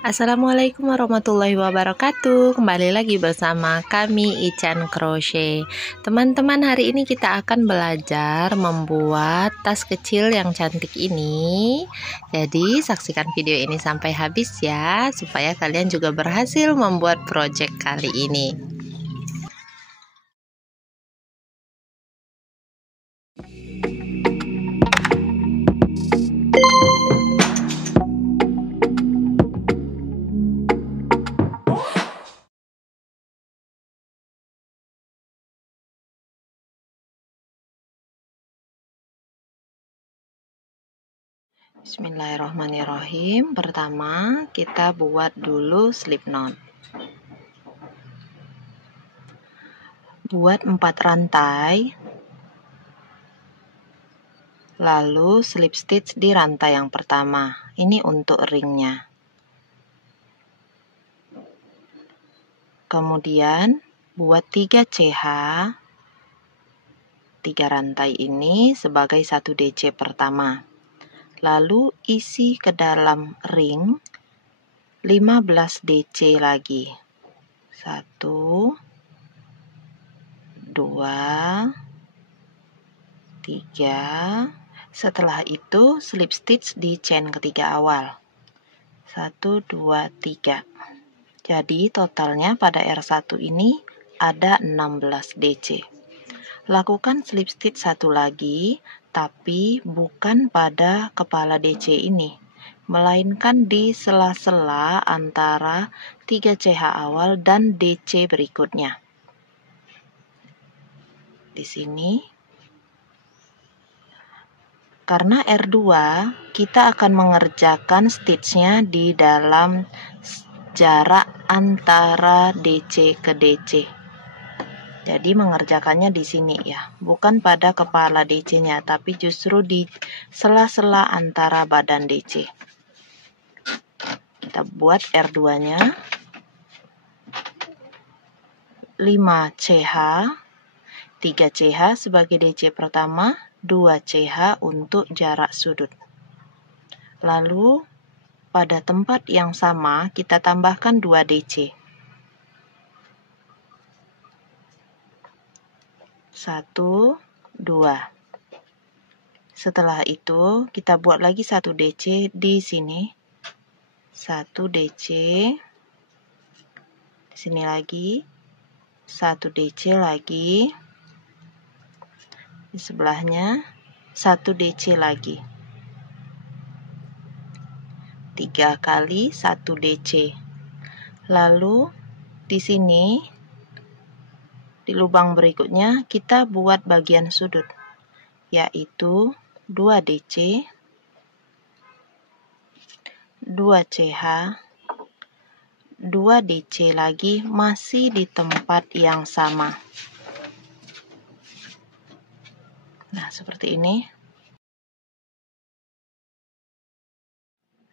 Assalamualaikum warahmatullahi wabarakatuh. Kembali lagi bersama kami Ican Crochet. Teman-teman, hari ini kita akan belajar membuat tas kecil yang cantik ini. Jadi saksikan video ini sampai habis ya, supaya kalian juga berhasil membuat project kali ini. Bismillahirrahmanirrahim. Pertama, kita buat dulu slip knot. Buat 4 rantai, lalu slip stitch di rantai yang pertama. Ini untuk ringnya. Kemudian buat 3 CH, 3 rantai ini sebagai 1 DC pertama. Lalu isi ke dalam ring 15 DC lagi. 1, 2, 3. Setelah itu slip stitch di chain ketiga awal. 1, 2, 3. Jadi totalnya pada R1 ini ada 16 DC. Lakukan slip stitch satu lagi, tapi bukan pada kepala DC ini, melainkan di sela-sela antara 3 CH awal dan DC berikutnya. Di sini, karena R2, kita akan mengerjakan stitchnya di dalam jarak antara DC ke DC. Jadi mengerjakannya di sini ya, bukan pada kepala DC-nya, tapi justru di sela-sela antara badan DC. Kita buat R2-nya 5 CH, 3 CH sebagai DC pertama, 2 CH untuk jarak sudut. Lalu pada tempat yang sama kita tambahkan 2 DC. 1, 2. Setelah itu kita buat lagi 1 DC di sini. 1 DC. Di sini lagi 1 DC lagi. Di sebelahnya 1 DC lagi. 3 kali 1 DC. Lalu di sini di lubang berikutnya kita buat bagian sudut, yaitu 2 DC, 2 CH, 2 DC lagi masih di tempat yang sama. Nah, seperti ini.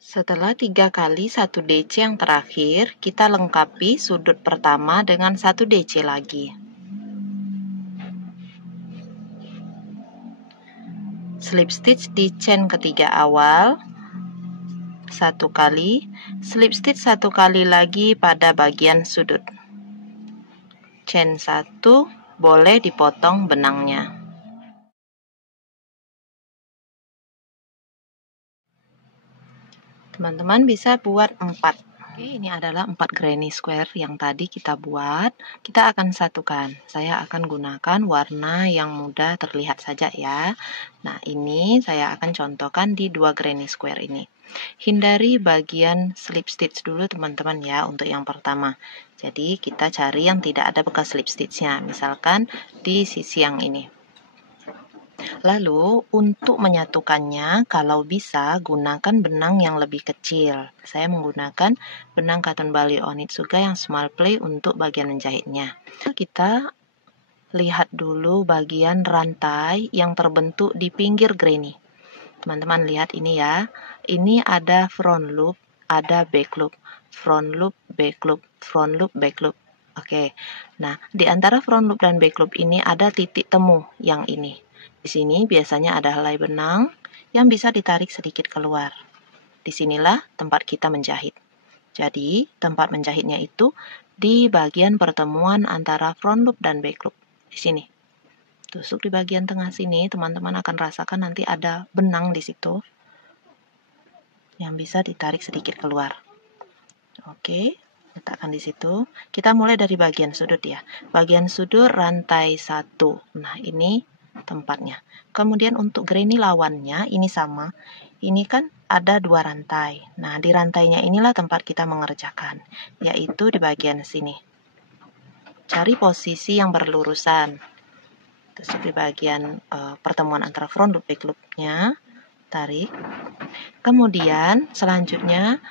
Setelah 3 kali 1 DC yang terakhir, kita lengkapi sudut pertama dengan 1 DC lagi. Slip stitch di chain ketiga awal 1 kali, slip stitch 1 kali lagi pada bagian sudut. Chain 1, boleh dipotong benangnya. Teman-teman bisa buat 4. Oke, ini adalah 4 granny square yang tadi kita buat. Kita akan satukan. Saya akan gunakan warna yang mudah terlihat saja ya. Nah, ini saya akan contohkan di 2 granny square ini. Hindari bagian slip stitch dulu teman-teman ya untuk yang pertama. Jadi kita cari yang tidak ada bekas slip stitchnya. Misalkan di sisi yang ini. Lalu untuk menyatukannya, kalau bisa gunakan benang yang lebih kecil. Saya menggunakan benang cotton bali Onitsuka yang small play untuk bagian menjahitnya. Kita lihat dulu bagian rantai yang terbentuk di pinggir granny. Teman-teman lihat ini ya. Ini ada front loop, ada back loop. Front loop, back loop, front loop, back loop. Oke. Nah, di antara front loop dan back loop ini ada titik temu yang ini. Di sini biasanya ada helai benang yang bisa ditarik sedikit keluar. Disinilah tempat kita menjahit. Jadi, tempat menjahitnya itu di bagian pertemuan antara front loop dan back loop. Di sini. Tusuk di bagian tengah sini, teman-teman akan rasakan nanti ada benang di situ yang bisa ditarik sedikit keluar. Oke, letakkan di situ. Kita mulai dari bagian sudut ya. Bagian sudut rantai 1. Nah, ini tempatnya. Kemudian untuk granny lawannya, ini sama. Ini kan ada 2 rantai. Nah, di rantainya inilah tempat kita mengerjakan, yaitu di bagian sini. Cari posisi yang berlurusan. Tusuk di bagian pertemuan antara front loop back loop-nya, tarik. Kemudian selanjutnya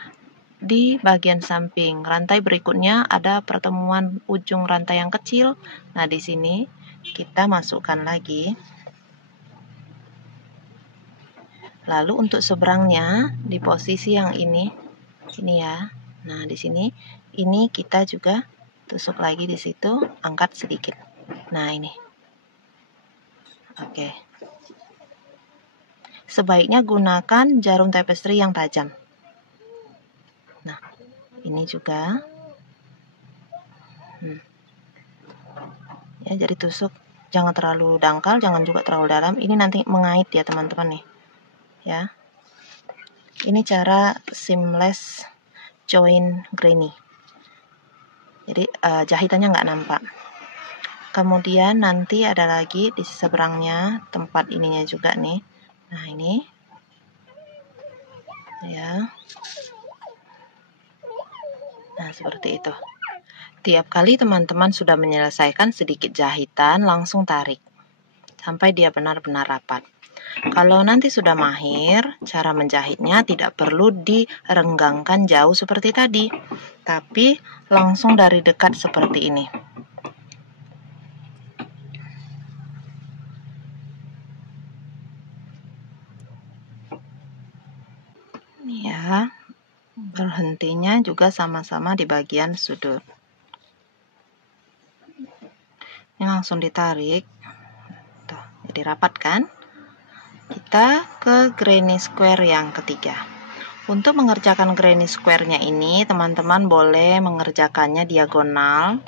di bagian samping rantai berikutnya ada pertemuan ujung rantai yang kecil. Nah, di sini kita masukkan lagi. Lalu untuk seberangnya di posisi yang ini ya. Nah, di sini ini kita juga tusuk lagi di situ, angkat sedikit. Nah, ini. Oke. Sebaiknya gunakan jarum tapestry yang tajam. Nah, ini juga. Ya, jadi tusuk jangan terlalu dangkal, jangan juga terlalu dalam. Ini nanti mengait ya, teman-teman nih. Ya. Ini cara seamless join granny. Jadi jahitannya nggak nampak. Kemudian nanti ada lagi di seberangnya tempat ininya juga nih. Nah, ini ya. Nah, seperti itu. Tiap kali teman-teman sudah menyelesaikan sedikit jahitan, langsung tarik sampai dia benar-benar rapat. Kalau nanti sudah mahir, cara menjahitnya tidak perlu direnggangkan jauh seperti tadi, tapi langsung dari dekat seperti ini. Ya, berhentinya juga sama-sama di bagian sudut. Ini langsung ditarik. Tuh, jadi rapat kan? Kita ke granny square yang ketiga. Untuk mengerjakan granny square-nya ini, teman-teman boleh mengerjakannya diagonal,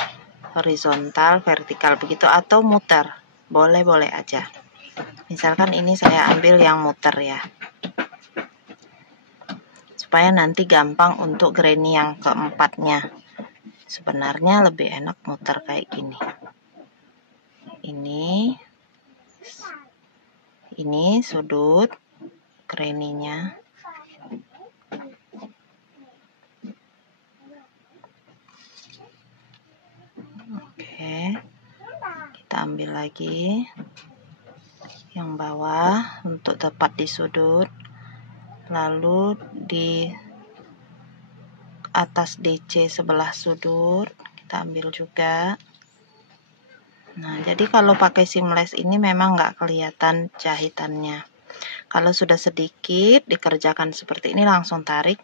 horizontal, vertikal begitu, atau muter. Boleh-boleh aja. Misalkan ini saya ambil yang muter ya. Supaya nanti gampang untuk granny yang keempatnya. Sebenarnya lebih enak muter kayak gini. Ini sudut granny-nya. Oke, kita ambil lagi yang bawah untuk tepat di sudut, lalu di atas DC sebelah sudut kita ambil juga. Nah, jadi kalau pakai seamless ini memang nggak kelihatan jahitannya. Kalau sudah sedikit dikerjakan seperti ini, langsung tarik.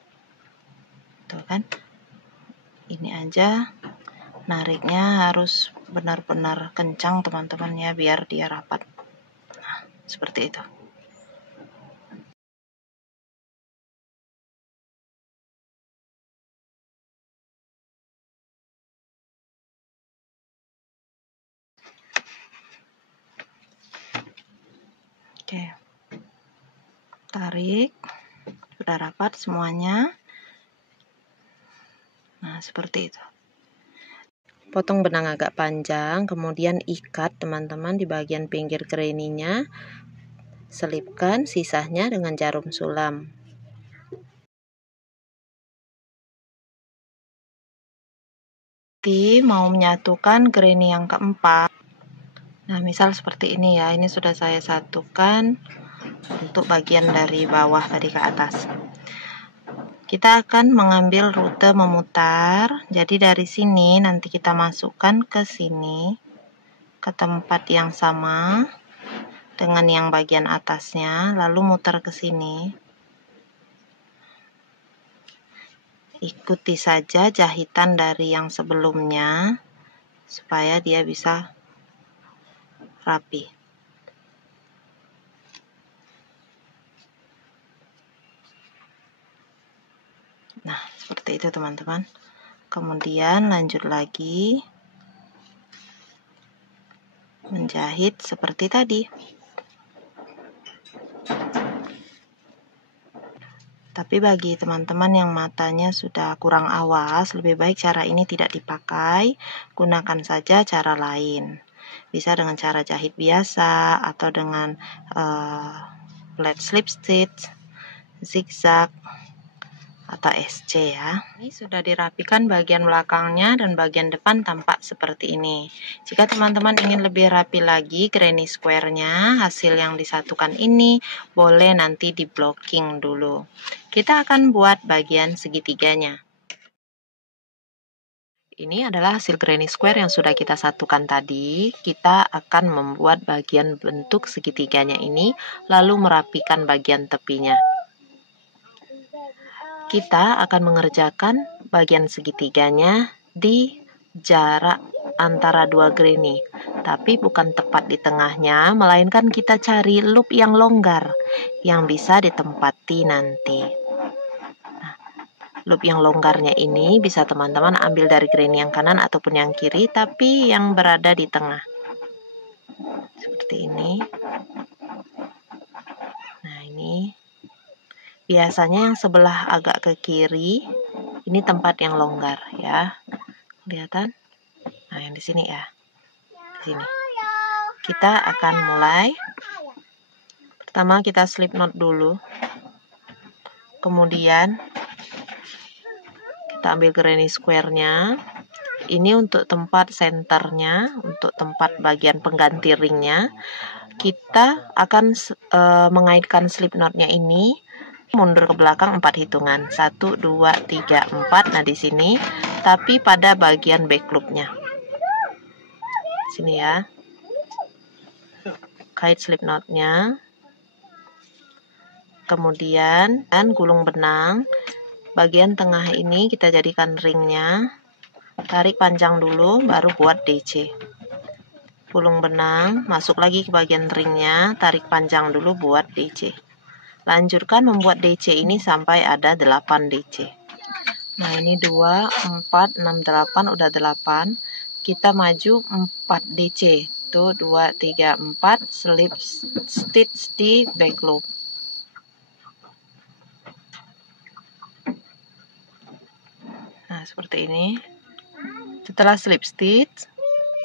Tuh kan, ini aja nariknya harus benar-benar kencang teman-teman ya, biar dia rapat. Nah, seperti itu. Oke, tarik, sudah rapat semuanya. Nah, seperti itu. Potong benang agak panjang, kemudian ikat teman-teman di bagian pinggir granny-nya. Selipkan sisanya dengan jarum sulam. Nanti mau menyatukan granny yang keempat. Nah, misal seperti ini ya. Ini sudah saya satukan untuk bagian dari bawah tadi ke atas. Kita akan mengambil rute memutar. Jadi dari sini nanti kita masukkan ke sini, ke tempat yang sama dengan yang bagian atasnya, lalu muter ke sini. Ikuti saja jahitan dari yang sebelumnya supaya dia bisa rapi. Nah, seperti itu teman-teman. Kemudian lanjut lagi menjahit seperti tadi. Tapi bagi teman-teman yang matanya sudah kurang awas, lebih baik cara ini tidak dipakai, gunakan saja cara lain. Bisa dengan cara jahit biasa atau dengan flat slip stitch, zigzag, atau SC ya. Ini sudah dirapikan bagian belakangnya dan bagian depan tampak seperti ini. Jika teman-teman ingin lebih rapi lagi granny square-nya, hasil yang disatukan ini boleh nanti di blocking dulu. Kita akan buat bagian segitiganya. Ini adalah hasil granny square yang sudah kita satukan tadi. Kita akan membuat bagian bentuk segitiganya ini, lalu merapikan bagian tepinya. Kita akan mengerjakan bagian segitiganya di jarak antara dua granny, tapi bukan tepat di tengahnya, melainkan kita cari loop yang longgar yang bisa ditempati nanti. Nah, loop yang longgarnya ini bisa teman-teman ambil dari granny yang kanan ataupun yang kiri, tapi yang berada di tengah. Seperti ini. Nah, ini biasanya yang sebelah agak ke kiri, ini tempat yang longgar ya. Kelihatan? Nah, yang di sini ya. Di sini. Kita akan mulai. Pertama kita slip knot dulu. Kemudian kita ambil granny square-nya. Ini untuk tempat senternya, untuk tempat bagian pengganti ringnya. Kita akan mengaitkan slip knotnya ini mundur ke belakang 4 hitungan. 1, 2, 3, 4. Nah, di sini. Tapi pada bagian back loop-nya. Sini ya. Kait slip knot-nya. Kemudian gulung benang. Bagian tengah ini kita jadikan ringnya. Tarik panjang dulu, baru buat DC. Gulung benang, masuk lagi ke bagian ringnya. Tarik panjang dulu buat DC. Lanjutkan membuat DC ini sampai ada 8 DC. Nah, ini 2, 4, 6, 8, udah 8. Kita maju 4 DC. Tuh, 2, 3, 4, slip stitch di back loop. Nah, seperti ini. Setelah slip stitch,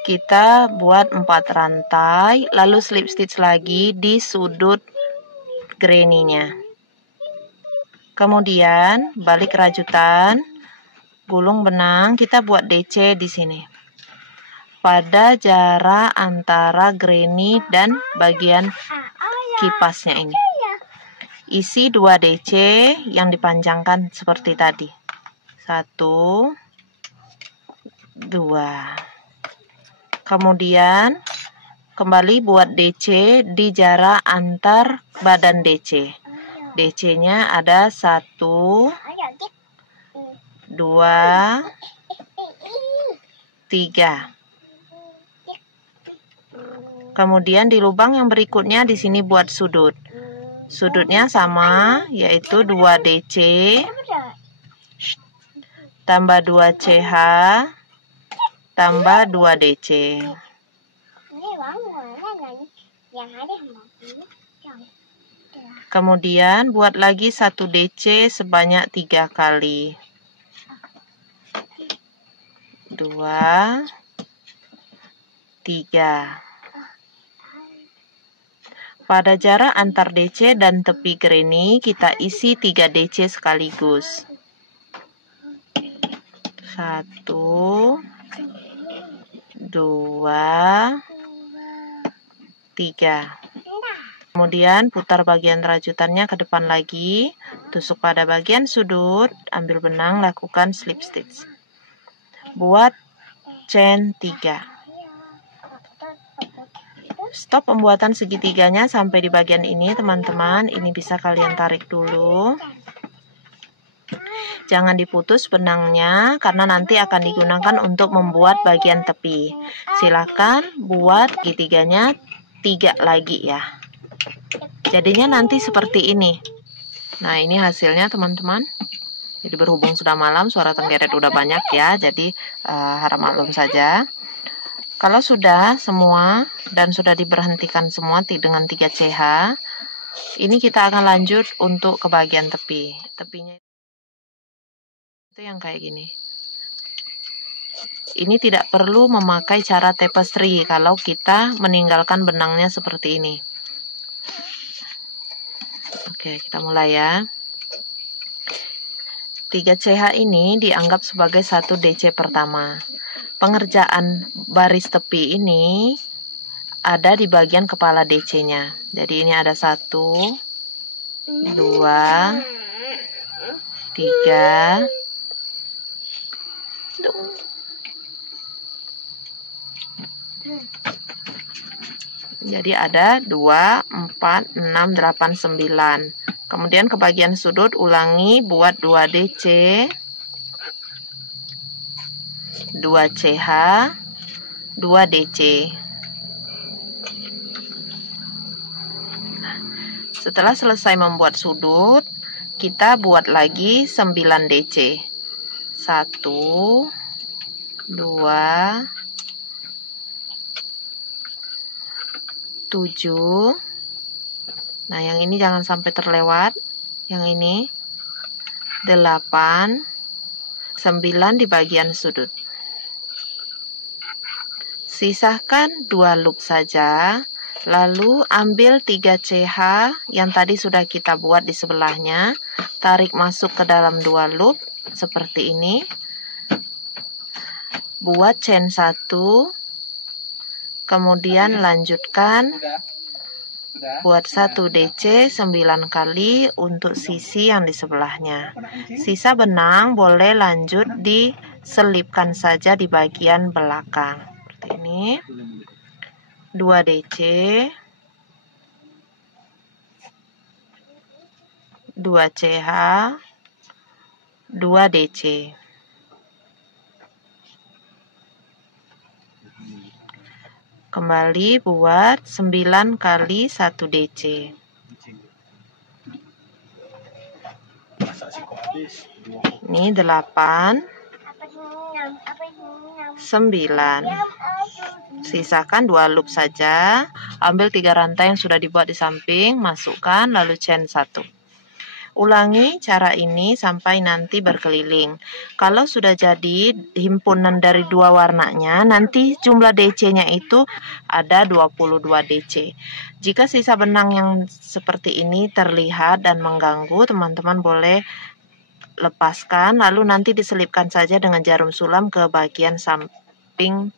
kita buat 4 rantai, lalu slip stitch lagi di sudut granny-nya. Kemudian balik rajutan, gulung benang, kita buat DC di sini. Pada jarak antara granny dan bagian kipasnya ini. Isi 2 DC yang dipanjangkan seperti tadi. 1, 2. Kemudian kembali buat DC di jarak antar badan DC. DC-nya ada 1, 2, 3. Kemudian di lubang yang berikutnya di sini buat sudut. Sudutnya sama, yaitu 2 DC tambah 2 CH tambah 2 DC. Kemudian buat lagi 1 DC sebanyak 3 kali. 2, 3. Pada jarak antar DC dan tepi granny kita isi 3 DC sekaligus. 1, 2, 3. Kemudian putar bagian rajutannya ke depan lagi, tusuk pada bagian sudut, ambil benang, lakukan slip stitch. Buat chain 3. Stop pembuatan segitiganya sampai di bagian ini, teman-teman. Ini bisa kalian tarik dulu. Jangan diputus benangnya karena nanti akan digunakan untuk membuat bagian tepi. Silakan buat segitiganya 3 lagi ya. Jadinya nanti seperti ini. Nah, ini hasilnya teman-teman. Jadi berhubung sudah malam, suara tenggeret udah banyak ya, jadi harap maklum saja. Kalau sudah semua dan sudah diberhentikan semua dengan 3 CH, ini kita akan lanjut untuk ke bagian tepi. Tepinya itu yang kayak gini. Ini tidak perlu memakai cara tapestry kalau kita meninggalkan benangnya seperti ini. Oke, kita mulai ya. 3 CH ini dianggap sebagai 1 DC pertama. Pengerjaan baris tepi ini ada di bagian kepala DC-nya. Jadi ini ada 1, 2, 3. Jadi ada 2, 4, 6, 8, 9. Kemudian ke bagian sudut ulangi buat 2 DC, 2 CH, 2 DC. Setelah selesai membuat sudut, kita buat lagi 9 DC. 1, 2, 7. Nah, yang ini jangan sampai terlewat. Yang ini 8, 9 di bagian sudut. Sisakan 2 loop saja, lalu ambil 3 CH yang tadi sudah kita buat di sebelahnya, tarik masuk ke dalam 2 loop seperti ini. Buat chain 1, kemudian lanjutkan buat 1 DC 9 kali untuk sisi yang di sebelahnya. Sisa benang boleh lanjut diselipkan saja di bagian belakang. Seperti ini. 2 DC, 2 CH, 2 DC. Kembali buat 9 kali 1 DC. Ini 8, 9. Sisakan 2 loop saja. Ambil 3 rantai yang sudah dibuat di samping, masukkan lalu chain 1. Ulangi cara ini sampai nanti berkeliling. Kalau sudah jadi himpunan dari 2 warnanya, nanti jumlah DC-nya itu ada 22 DC. Jika sisa benang yang seperti ini terlihat dan mengganggu, teman-teman boleh lepaskan, lalu nanti diselipkan saja dengan jarum sulam ke bagian samping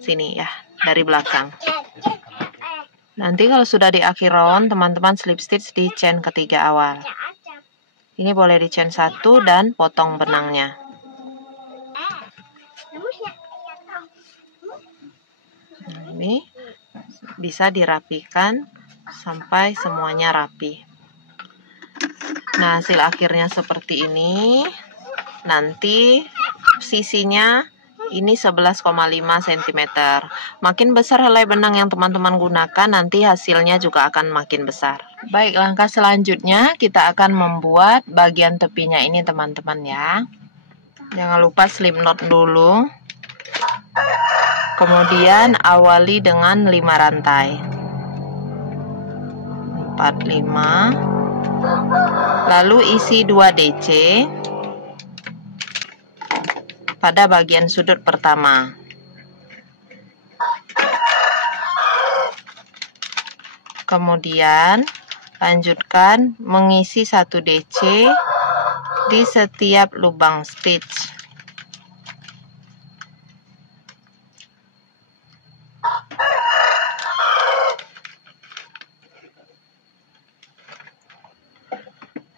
sini ya, dari belakang. Nanti kalau sudah di akhir round, teman-teman slip stitch di chain ketiga awal. Ini boleh di chain 1 dan potong benangnya. Nah, ini bisa dirapikan sampai semuanya rapi. Nah, hasil akhirnya seperti ini. Nanti sisinya ini 11,5 cm. Makin besar helai benang yang teman-teman gunakan, nanti hasilnya juga akan makin besar. Baik, langkah selanjutnya kita akan membuat bagian tepinya ini teman-teman ya. Jangan lupa slip knot dulu. Kemudian awali dengan 5 rantai. 4, 5. Lalu isi 2 DC pada bagian sudut pertama. Kemudian lanjutkan mengisi 1 DC di setiap lubang stitch.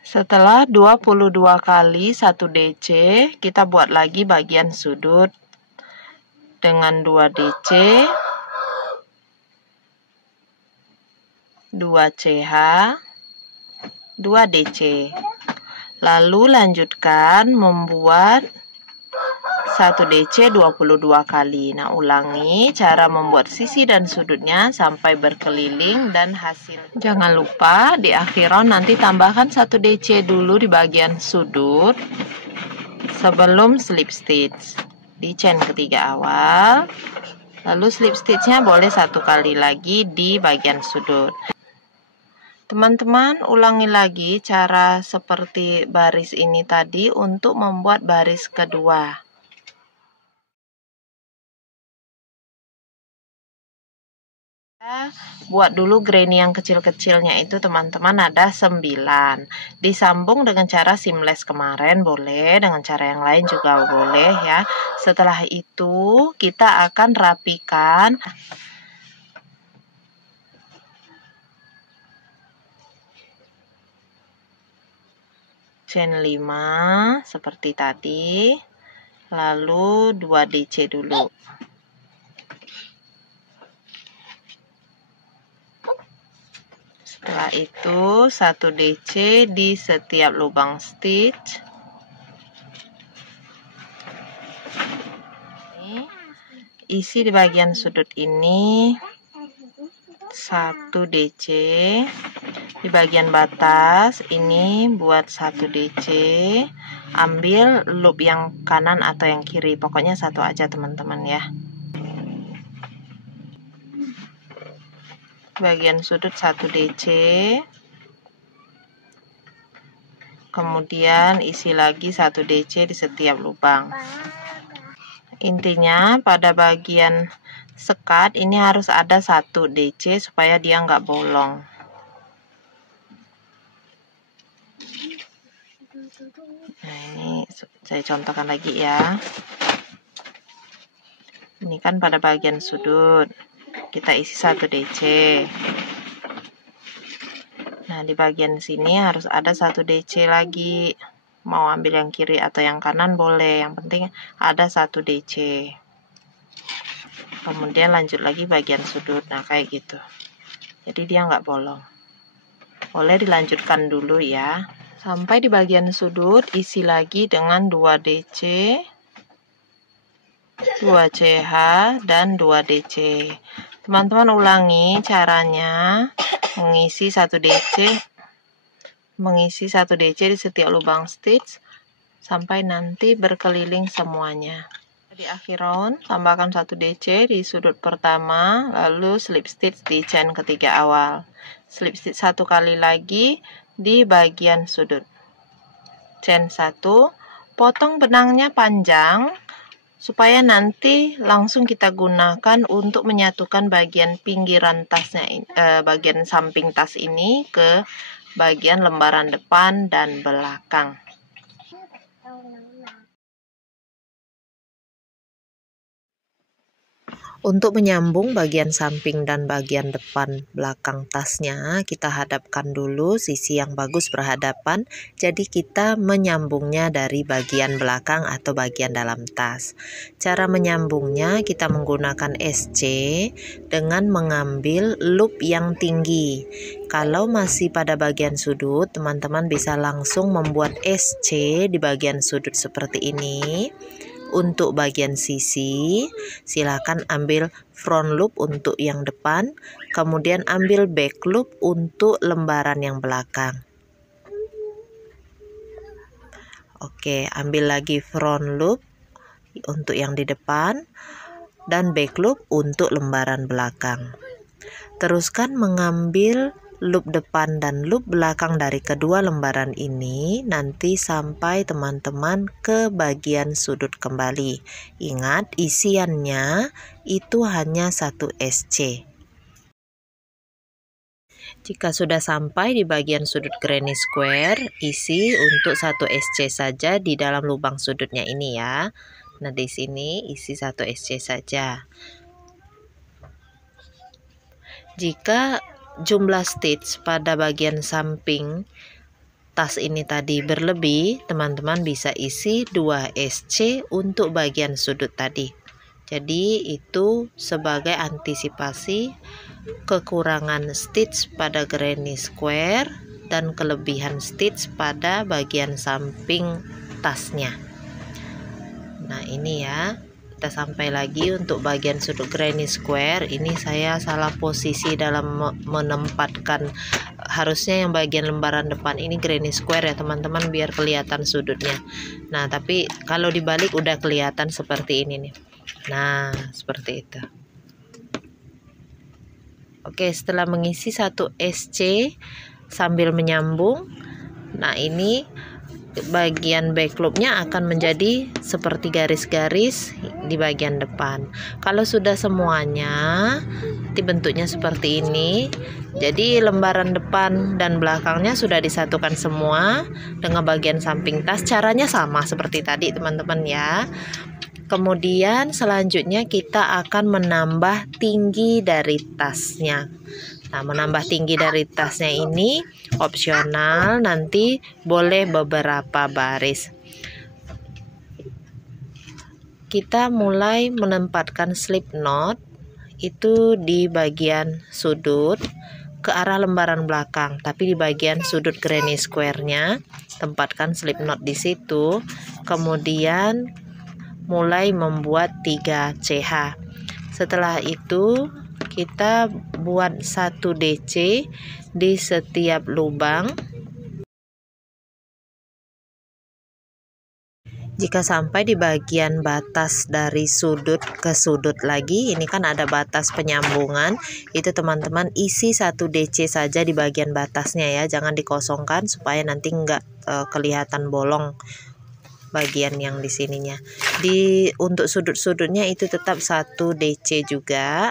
Setelah 22 kali 1 DC, kita buat lagi bagian sudut dengan 2 DC, 2 CH, 2 DC. Lalu lanjutkan membuat 1 DC 22 kali. Nah, ulangi cara membuat sisi dan sudutnya sampai berkeliling dan hasil. Jangan lupa di akhir round nanti tambahkan 1 DC dulu di bagian sudut sebelum slip stitch. Di chain ketiga awal, lalu slip stitchnya boleh 1 kali lagi di bagian sudut. Teman-teman, ulangi lagi cara seperti baris ini tadi untuk membuat baris kedua. Buat dulu granny yang kecil-kecilnya itu teman-teman ada 9. Disambung dengan cara seamless kemarin boleh, dengan cara yang lain juga boleh ya. Setelah itu kita akan rapikan chain 5 seperti tadi, lalu 2 DC dulu. Setelah itu 1 DC di setiap lubang stitch. Isi di bagian sudut ini 1 DC. Di bagian batas ini buat 1 DC. Ambil loop yang kanan atau yang kiri, pokoknya 1 aja teman-teman ya. Bagian sudut 1 DC. Kemudian isi lagi 1 DC di setiap lubang. Intinya pada bagian sekat ini harus ada 1 DC supaya dia nggak bolong. Nah, ini saya contohkan lagi ya. Ini kan pada bagian sudut kita isi 1 DC. Nah, di bagian sini harus ada 1 DC lagi. Mau ambil yang kiri atau yang kanan boleh, yang penting ada 1 DC. Kemudian lanjut lagi bagian sudut. Nah, kayak gitu. Jadi dia nggak bolong. Boleh dilanjutkan dulu ya. Sampai di bagian sudut isi lagi dengan 2 DC, 2 CH, dan 2 DC. Teman-teman ulangi caranya mengisi 1 DC di setiap lubang stitch sampai nanti berkeliling semuanya. Di akhir round tambahkan 1 DC di sudut pertama, lalu slip stitch di chain ketiga awal. Slip stitch 1 kali lagi di bagian sudut. Chain 1, potong benangnya panjang supaya nanti langsung kita gunakan untuk menyatukan bagian pinggiran tasnya, bagian samping tas ini ke bagian lembaran depan dan belakang. Untuk menyambung bagian samping dan bagian depan belakang tasnya, kita hadapkan dulu sisi yang bagus berhadapan. Jadi kita menyambungnya dari bagian belakang atau bagian dalam tas. Cara menyambungnya kita menggunakan SC dengan mengambil loop yang tinggi. Kalau masih pada bagian sudut, teman-teman bisa langsung membuat SC di bagian sudut seperti ini. Untuk bagian sisi, silakan ambil front loop untuk yang depan, kemudian ambil back loop untuk lembaran yang belakang. Oke, ambil lagi front loop untuk yang di depan dan back loop untuk lembaran belakang. Teruskan mengambil loop depan dan loop belakang dari kedua lembaran ini nanti sampai teman-teman ke bagian sudut kembali. Ingat, isiannya itu hanya 1 SC. Jika sudah sampai di bagian sudut granny square, isi untuk 1 SC saja di dalam lubang sudutnya ini ya. Nah, di sini isi 1 SC saja. Jika jumlah stitch pada bagian samping tas ini tadi berlebih, teman-teman bisa isi 2 SC untuk bagian sudut tadi. Jadi itu sebagai antisipasi kekurangan stitch pada granny square dan kelebihan stitch pada bagian samping tasnya. Nah ini ya, kita sampai lagi untuk bagian sudut granny square. Ini saya salah posisi dalam menempatkan, harusnya yang bagian lembaran depan ini granny square ya teman-teman, biar kelihatan sudutnya. Nah tapi kalau dibalik udah kelihatan seperti ini nih. Nah seperti itu. Oke, setelah mengisi 1 SC sambil menyambung, nah ini bagian backloopnya akan menjadi seperti garis-garis di bagian depan. Kalau sudah semuanya, nanti bentuknya seperti ini. Jadi lembaran depan dan belakangnya sudah disatukan semua dengan bagian samping tas. Caranya sama seperti tadi teman-teman ya. Kemudian selanjutnya kita akan menambah tinggi dari tasnya. Nah, menambah tinggi dari tasnya ini opsional, nanti boleh beberapa baris. Kita mulai menempatkan slip knot itu di bagian sudut ke arah lembaran belakang, tapi di bagian sudut granny square-nya tempatkan slip knot di situ. Kemudian mulai membuat 3 CH. Setelah itu kita buat 1 DC di setiap lubang. Jika sampai di bagian batas dari sudut ke sudut lagi, ini kan ada batas penyambungan, itu teman-teman isi 1 DC saja di bagian batasnya ya, jangan dikosongkan supaya nanti enggak kelihatan bolong bagian yang di sininya. Untuk sudut-sudutnya itu tetap 1 DC juga.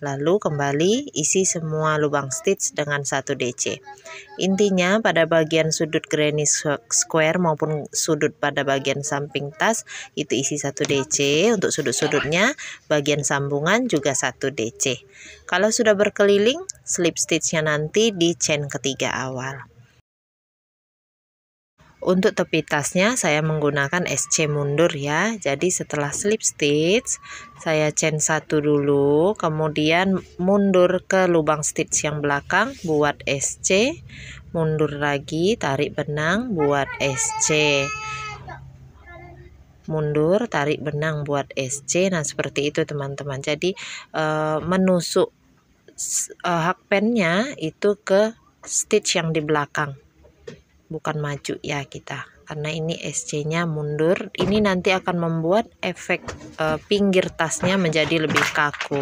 Lalu kembali isi semua lubang stitch dengan 1 DC. Intinya pada bagian sudut granny square maupun sudut pada bagian samping tas itu isi 1 DC. Untuk sudut-sudutnya bagian sambungan juga 1 DC. Kalau sudah berkeliling, slip stitchnya nanti di chain ketiga awal. Untuk tepi tasnya saya menggunakan SC mundur ya. Jadi setelah slip stitch saya chain 1 dulu, kemudian mundur ke lubang stitch yang belakang buat SC, mundur lagi tarik benang buat SC, mundur tarik benang buat SC. Nah seperti itu teman-teman. Jadi menusuk hakpennya itu ke stitch yang di belakang, bukan maju ya kita, karena ini SC-nya mundur. Ini nanti akan membuat efek pinggir tasnya menjadi lebih kaku.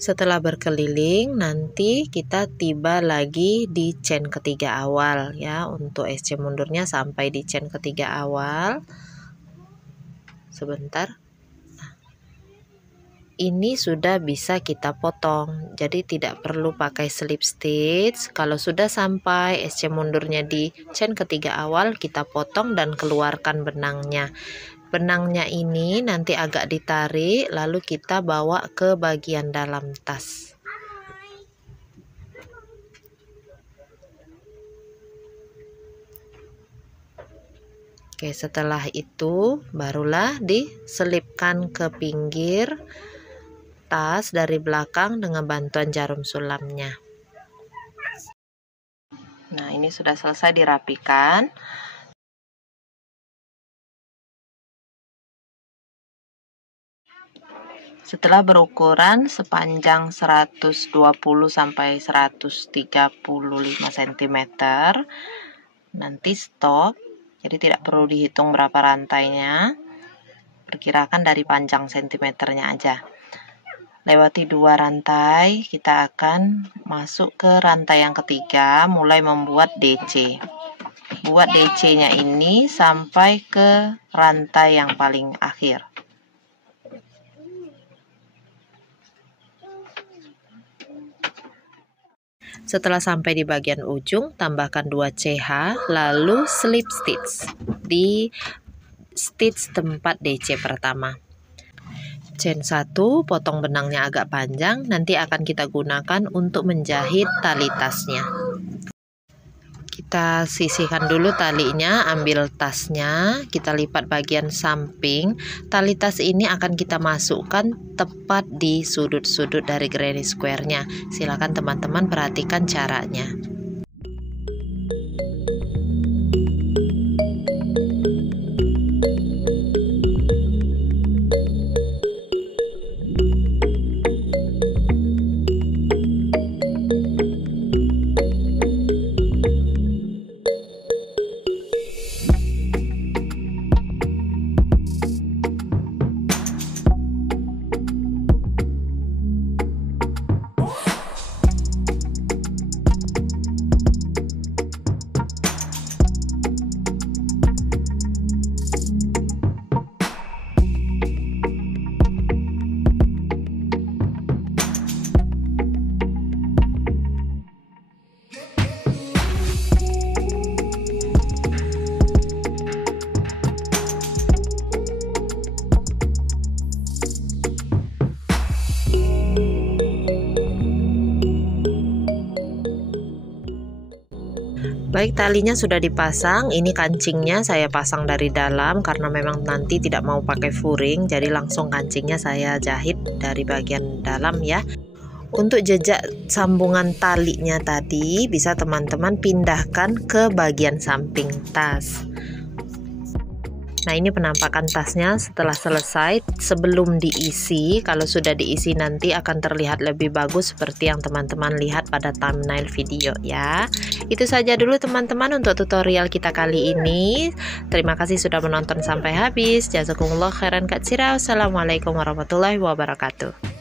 Setelah berkeliling, nanti kita tiba lagi di chain ketiga awal ya. Untuk SC mundurnya sampai di chain ketiga awal. Sebentar. Ini sudah bisa kita potong, jadi tidak perlu pakai slip stitch. Kalau sudah sampai SC mundurnya di chain ketiga awal, kita potong dan keluarkan benangnya. Benangnya ini nanti agak ditarik, lalu kita bawa ke bagian dalam tas. Oke, setelah itu barulah diselipkan ke pinggir tas dari belakang dengan bantuan jarum sulamnya. Nah, ini sudah selesai dirapikan. Setelah berukuran sepanjang 120 sampai 135 cm, nanti stop. Jadi tidak perlu dihitung berapa rantainya. Perkirakan dari panjang sentimeternya aja. Lewati 2 rantai, kita akan masuk ke rantai yang ketiga, mulai membuat DC. Buat DC-nya ini sampai ke rantai yang paling akhir. Setelah sampai di bagian ujung, tambahkan 2 CH, lalu slip stitch di stitch tempat DC pertama. Chain 1, potong benangnya agak panjang, nanti akan kita gunakan untuk menjahit tali tasnya. Kita sisihkan dulu talinya, ambil tasnya, kita lipat bagian samping. Tali tas ini akan kita masukkan tepat di sudut-sudut dari granny square-nya. Silakan teman-teman perhatikan caranya. Baik, talinya sudah dipasang. Ini kancingnya saya pasang dari dalam karena memang nanti tidak mau pakai furing, jadi langsung kancingnya saya jahit dari bagian dalam ya. Untuk jejak sambungan talinya tadi bisa teman-teman pindahkan ke bagian samping tas. Nah, ini penampakan tasnya setelah selesai. Sebelum diisi, kalau sudah diisi nanti akan terlihat lebih bagus seperti yang teman-teman lihat pada thumbnail video ya. Itu saja dulu teman-teman untuk tutorial kita kali ini. Terima kasih sudah menonton sampai habis. Jazakumullah khairan katsira. Wassalamualaikum warahmatullahi wabarakatuh.